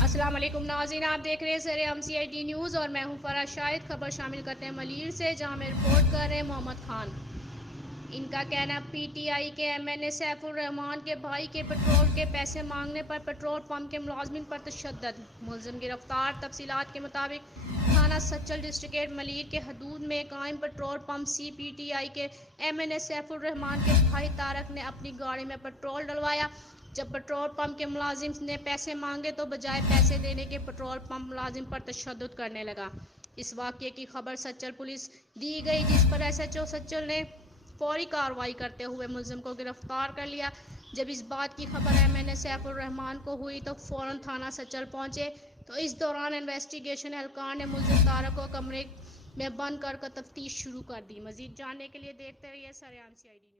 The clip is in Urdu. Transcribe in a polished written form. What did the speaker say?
السلام علیکم ناظرین، آپ دیکھ رہے ہیں سرعام CID نیوز اور میں ہوں فرح شاہد۔ خبر شامل کرتے ہیں ملیر سے، جہاں میں رپورٹ کر رہے ہیں محمد خان۔ ان کا کہنا PTI کے MNA سیف الرحمان کے بھائی کے پٹرول کے پیسے مانگنے پر پٹرول پمپ کے ملازمین پر تشدد، ملزم گرفتار۔ تفصیلات کے مطابق تھانہ سچل ڈسٹرکٹ ملیر کے حدود میں قائم پٹرول پمپ سے PTI کے MNA سیف الرحمان کے بھائی طارق نے اپنی گاڑی میں پٹرول ڈلوایا۔ جب پٹرول پمپ کے ملازم نے پیسے مانگے تو بجائے پیسے دینے کے پٹرول پمپ ملازم پر تشدد کرنے لگا۔ اس واقعے کی خبر سچل پولیس دی گئی، جس پر SHO سچل نے فوری کارروائی کرتے ہوئے ملزم کو گرفتار کر لیا۔ جب اس بات کی خبر MNA سیف الرحمان کو ہوئی تو فوراً تھانہ سچل پہنچے، تو اس دوران انویسٹیگیشن اہلکار نے ملزم طارق کو کمرے میں بند کر تفتیش شروع کر دی۔ مزید جاننے کے لیے دیکھتے رہیے سرعام CID۔